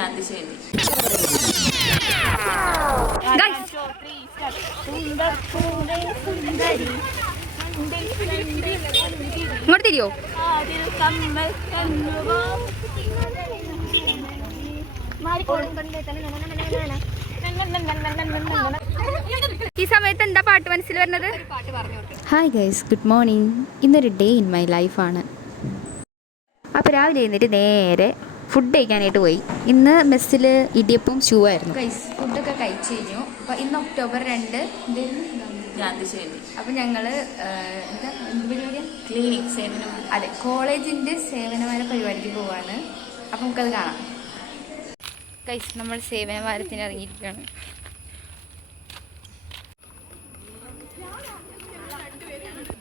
ഗാന്ധിശേരി. ഇങ്ങോട്ട് തിരിയോ? ഈ സമയത്ത് എന്താ പാട്ട് മനസ്സിൽ വരുന്നത്? Hi guys, good morning. ഇന്നൊരു ഡേ ഇൻ മൈ ലൈഫാണ്. അപ്പോൾ രാവിലെ എഴുന്നേറ്റ് നേരെ ഫുഡ് കഴിക്കാനായിട്ട് പോയി. ഇന്ന് മെസ്സിൽ ഇടിയപ്പവും ഷൂ ആയിരുന്നു. ഗൈസ് ഫുഡൊക്കെ കഴിച്ചു കഴിഞ്ഞു. അപ്പോൾ ഇന്ന് ഒക്ടോബർ 2 ഗാന്ധിശേരി. അപ്പോൾ ഞങ്ങൾ എന്താ എന്ത് പരിപാടിയാണ്? ക്ലിനിക് സേവനം. അതെ, കോളേജിൻ്റെ സേവനവാര പരിപാടിക്ക് പോവാണ്. അപ്പോൾ നമുക്കത് കാണാം. ഗൈസ് നമ്മൾ സേവനവാരത്തിന് ഇറങ്ങിയിരിക്കുകയാണ്.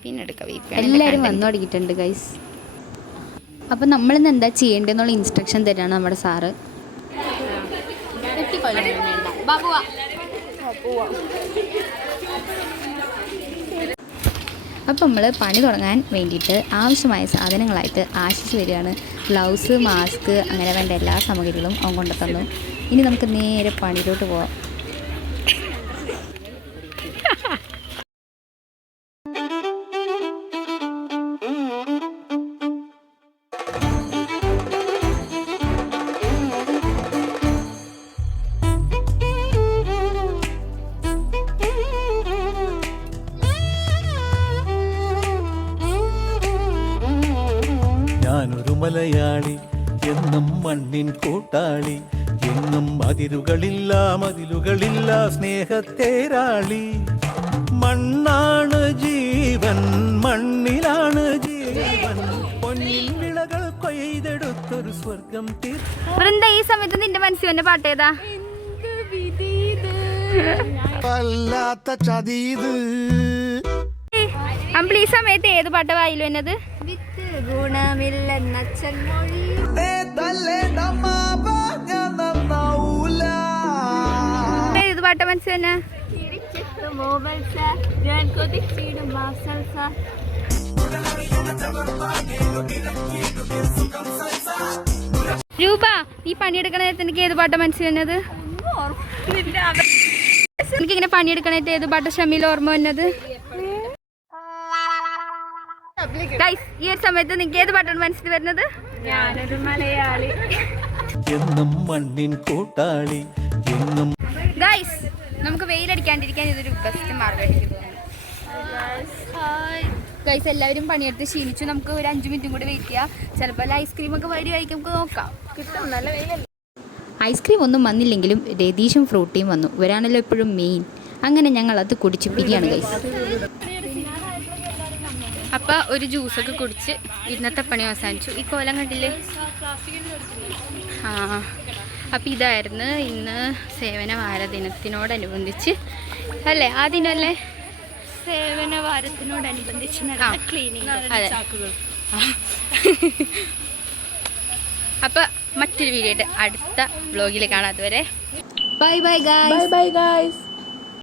പിന്നെ എടുക്കാം. എല്ലാവരും വന്നു തുടങ്ങിയിട്ടുണ്ട് ഗൈസ്. അപ്പം നമ്മളിന്ന് എന്താ ചെയ്യേണ്ടതെന്നുള്ള ഇൻസ്ട്രക്ഷൻ തരാണ് നമ്മുടെ സാറ്. അപ്പം നമ്മൾ പണി തുടങ്ങാൻ വേണ്ടിയിട്ട് ആവശ്യമായ സാധനങ്ങളായിട്ട് ആശിച്ച് വരികയാണ്. ഗ്ലൗസ്, മാസ്ക്, അങ്ങനെ വേണ്ട എല്ലാ സാമഗ്രികളും അവൻ കൊണ്ടു തന്നു. ഇനി നമുക്ക് നേരെ പണിയിലോട്ട് പോവാം. ഞാനൊരു മലയാളി, എന്നും മണ്ണിൻ കൂട്ടാളി, എന്നും മതിലുകളില്ല സ്നേഹത്തേരാളി. മണ്ണാണ് ജീവൻ, മണ്ണിലാണ് ജീവൻ, പൊന്നിൻ വിളകൾ കൊയ്തെടുത്തൊരു സ്വർഗം വൃന്ദ, ഈ സമയത്ത് നിന്റെ മനസ്സിൽ വന്ന പാട്ട് ഏതാ? വല്ലാത്ത ചതീത്. അമ്പിളി, ഈ സമയത്ത് ഏത് പാട്ട വായിൽ വന്നത്? ഏത് പാട്ട മനസ്സിൽ തന്നെ? രൂപ, ഈ പണിയെടുക്കണ നേരത്തെ എനിക്ക് ഏത് പാട്ട മനസ്സിൽ വന്നത്? എനിക്കിങ്ങനെ പണിയെടുക്കണേറ്റ് ഏത് പാട്ട ഷമീൽ ഓർമ്മ വന്നത്? ഗൈസ്, ഈ ഒരു സമയത്ത് നിങ്ങൾക്ക് ഏത് പാട്ടാണ് മനസ്സിൽ വരുന്നത്? ഞാനൊരു മലയാളി, എന്നും മണ്ണിൻ കൂട്ടാളി, എന്നും. ഗൈസ്, നമുക്ക് വെയിലടിക്കാണ്ടിരിക്കാൻ ഇതൊരു ബെസ്റ്റ് മാർഗമായിട്ട് തോന്നുന്നു. ഗൈസ്, എല്ലാവരും പണിയെടുത്ത് ക്ഷീണിച്ചു. നമുക്ക് ഒരു 5 മിനിറ്റും കൂടി വെയിറ്റ് ചെയ്യാം. ചിലപ്പോൾ ഐസ്ക്രീം ഒക്കെ വരി കഴിക്കും, നമുക്ക് നോക്കാം. കിട്ടും, നല്ല വെയിലല്ല. ഐസ്ക്രീം ഒന്നും വന്നില്ലെങ്കിലും രതീഷും ഫ്രൂട്ടിയും വന്നു. ഇവരാണല്ലോ എപ്പോഴും മെയിൻ. അങ്ങനെ ഞങ്ങൾ അത് കുടിച്ചിപ്പിക്കുകയാണ് ഗൈസ്. അപ്പോൾ ഒരു ജ്യൂസൊക്കെ കുടിച്ച് ഇന്നത്തെ പണി അവസാനിച്ചു. ഈ കോലം കണ്ടില്ലേ? അപ്പോൾ ഇതായിരുന്നു ഇന്ന് സേവനവാര ദിനത്തിനോടനുബന്ധിച്ച് അല്ലേ? ആ ദിനമല്ലേ? സേവനവാരത്തിനോടനുബന്ധിച്ച് ക്ലീനിങ്. അതെ. അപ്പോൾ മറ്റൊരു വീഡിയോ അടുത്ത വ്ലോഗിൽ കാണാം. അതുവരെ ബൈ ബൈ ഗായ്സ്.